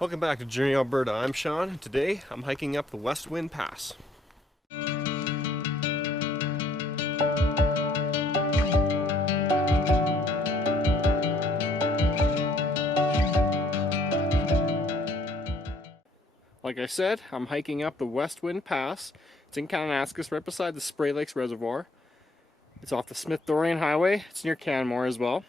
Welcome back to Journey Alberta. I'm Sean. Today I'm hiking up the West Wind Pass. Like I said, I'm hiking up the West Wind Pass. It's in Kananaskis, right beside the Spray Lakes Reservoir. It's off the Smith-Dorian Highway. It's near Canmore as well.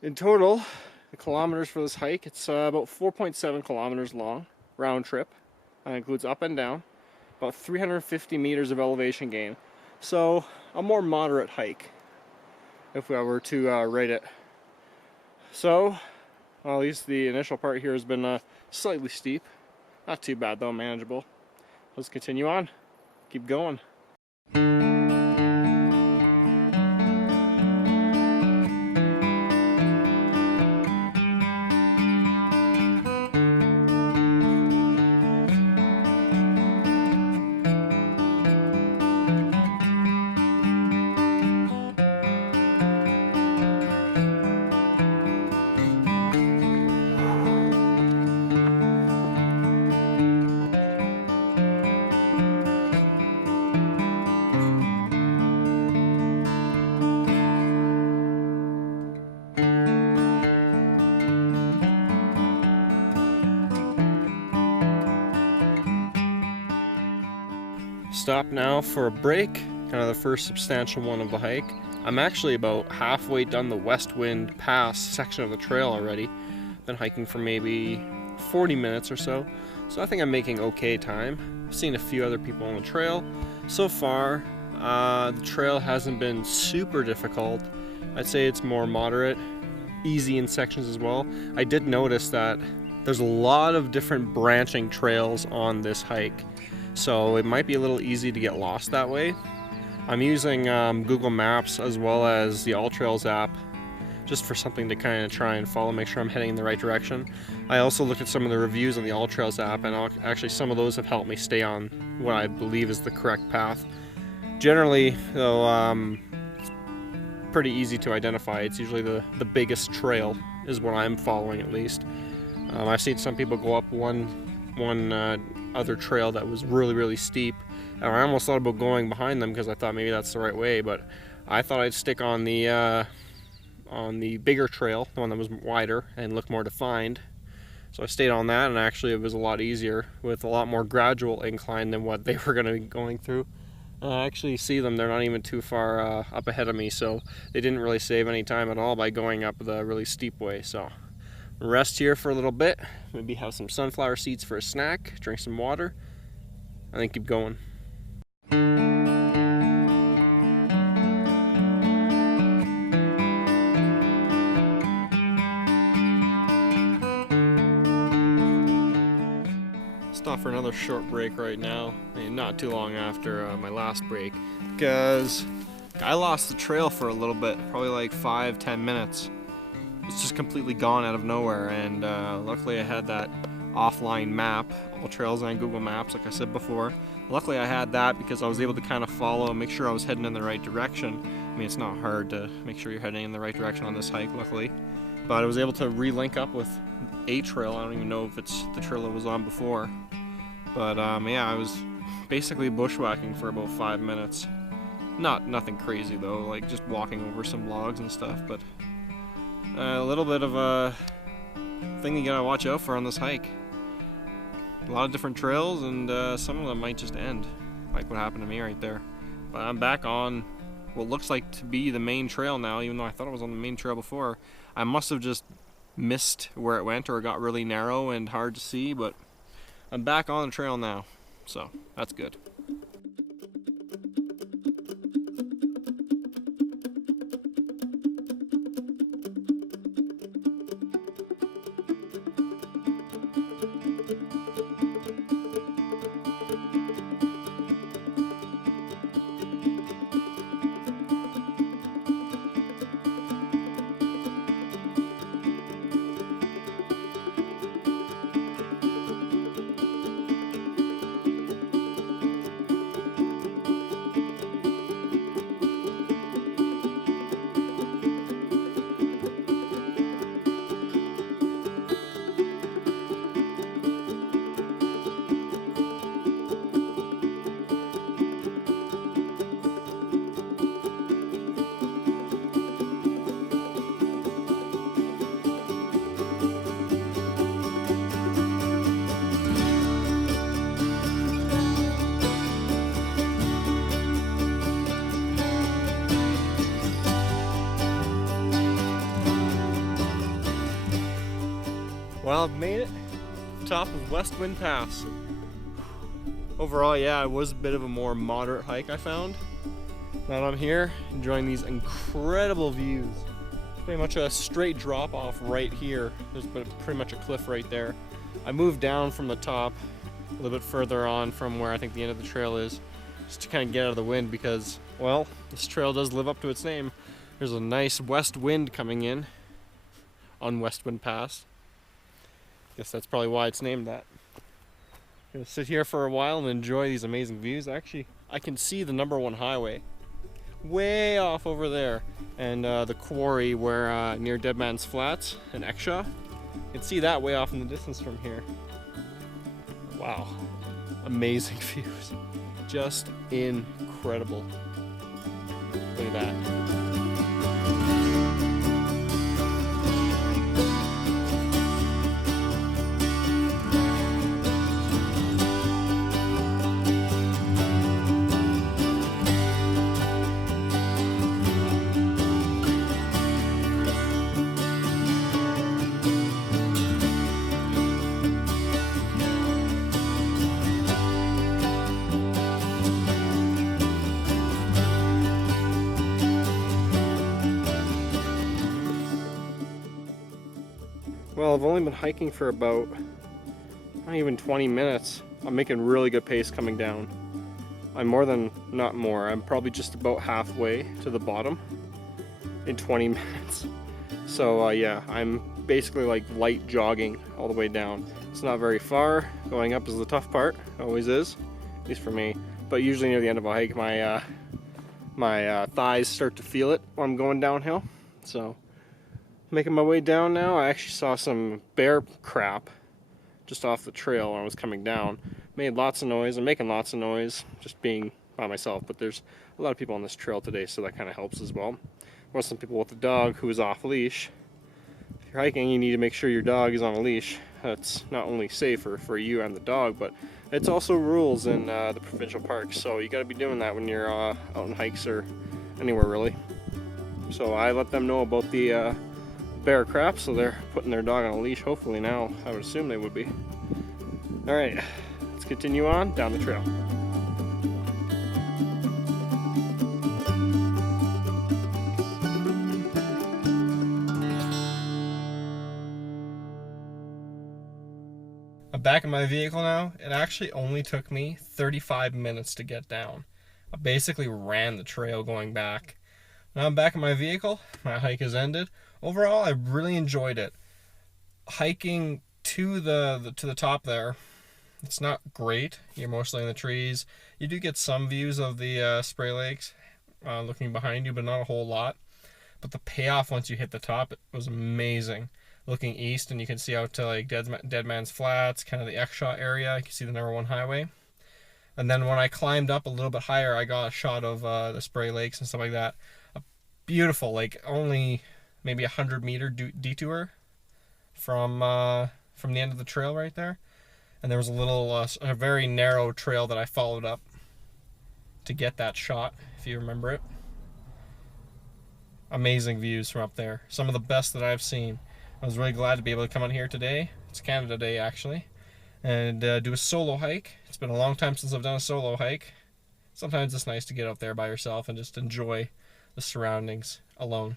In total, the kilometers for this hike, it's about 4.7 kilometers long, round trip. That includes up and down. About 350 meters of elevation gain. So, a more moderate hike, if I were to rate it. So, well, at least the initial part here has been slightly steep. Not too bad though, manageable. Let's continue on. Keep going. Stop now for a break, kind of the first substantial one of the hike. I'm actually about halfway done the West Wind Pass section of the trail already. Been hiking for maybe 40 minutes or so, so I think I'm making okay time. I've seen a few other people on the trail. So far, the trail hasn't been super difficult. I'd say it's more moderate, easy in sections as well. I did notice that there's a lot of different branching trails on this hike, so it might be a little easy to get lost that way. I'm using Google Maps as well as the AllTrails app just for something to kind of try and follow, make sure I'm heading in the right direction. I also looked at some of the reviews on the AllTrails app, and actually some of those have helped me stay on what I believe is the correct path. Generally, though, it's pretty easy to identify. It's usually the biggest trail is what I'm following, at least. I've seen some people go up one other trail that was really steep, and I almost thought about going behind them because I thought maybe that's the right way, but I thought I'd stick on the bigger trail, the one that was wider and looked more defined. So I stayed on that, and actually it was a lot easier with a lot more gradual incline than what they were going to be going through. I actually see them, they're not even too far up ahead of me, so they didn't really save any time at all by going up the really steep way. So rest here for a little bit, maybe have some sunflower seeds for a snack, drink some water, and then keep going. Stop for another short break right now, not too long after my last break, because I lost the trail for a little bit, probably like 5-10 minutes. It's just completely gone out of nowhere, and luckily I had that offline map, AllTrails on Google Maps, like I said before. Luckily I had that because I was able to kind of follow and make sure I was heading in the right direction. I mean, it's not hard to make sure you're heading in the right direction on this hike, luckily. But I was able to re-link up with a trail. I don't even know if it's the trail I was on before. But yeah, I was basically bushwhacking for about 5 minutes. Nothing crazy though, like just walking over some logs and stuff, but a little bit of a thing you gotta watch out for on this hike. A lot of different trails, and some of them might just end, like what happened to me right there. But I'm back on what looks like to be the main trail now, even though I thought I was on the main trail before. I must have just missed where it went, or it got really narrow and hard to see, but I'm back on the trail now, so that's good. Well, I've made it. Top of West Wind Pass. Overall, yeah, it was a bit of a more moderate hike, I found. Now I'm here, enjoying these incredible views. Pretty much a straight drop off right here. There's pretty much a cliff right there. I moved down from the top a little bit further on from where I think the end of the trail is, just to kind of get out of the wind because, well, this trail does live up to its name. There's a nice west wind coming in on West Wind Pass. Guess that's probably why it's named that. Gonna sit here for a while and enjoy these amazing views. Actually, I can see the #1 highway way off over there, and the quarry where near Deadman's Flats in Exshaw. You can see that way off in the distance from here. Wow, amazing views, just incredible. Look at that. Well, I've only been hiking for about not even 20 minutes. I'm making really good pace coming down. I'm probably just about halfway to the bottom in 20 minutes. So yeah, I'm basically like light jogging all the way down. It's not very far. Going up is the tough part, always is, at least for me. But usually near the end of a hike, my thighs start to feel it when I'm going downhill. So making my way down now. I actually saw some bear crap just off the trail when I was coming down. Made lots of noise. I'm making lots of noise just being by myself, but there's a lot of people on this trail today, so that kind of helps as well. Or some people with a dog who is off leash. If you're hiking, you need to make sure your dog is on a leash. That's not only safer for you and the dog, but it's also rules in the provincial parks, so you got to be doing that when you're out on hikes or anywhere really. So I let them know about the bear crap, so they're putting their dog on a leash hopefully now. I would assume they would be. Alright, let's continue on down the trail. I'm back in my vehicle now. It actually only took me 35 minutes to get down. I basically ran the trail going back. Now I'm back in my vehicle. My hike has ended. Overall, I really enjoyed it. Hiking to the top there, it's not great. You're mostly in the trees. You do get some views of the Spray Lakes looking behind you, but not a whole lot. But the payoff once you hit the top, it was amazing. Looking east, and you can see out to like Deadman's Flats, kind of the Exshaw area. You can see the #1 highway. And then when I climbed up a little bit higher, I got a shot of the Spray Lakes and stuff like that. A beautiful, like only maybe 100-meter detour from the end of the trail right there. And there was a little, a very narrow trail that I followed up to get that shot, if you remember it. Amazing views from up there. Some of the best that I've seen. I was really glad to be able to come on here today. It's Canada Day, actually. And do a solo hike. It's been a long time since I've done a solo hike. Sometimes it's nice to get out there by yourself and just enjoy the surroundings alone.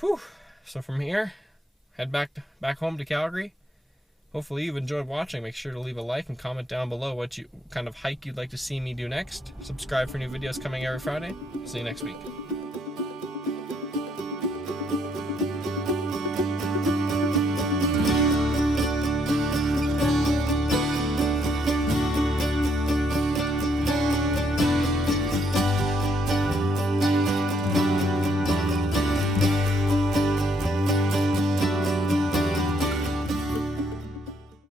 Whew. So from here, head back home to Calgary. Hopefully you've enjoyed watching. Make sure to leave a like and comment down below what kind of hike you'd like to see me do next. Subscribe for new videos coming every Friday. See you next week.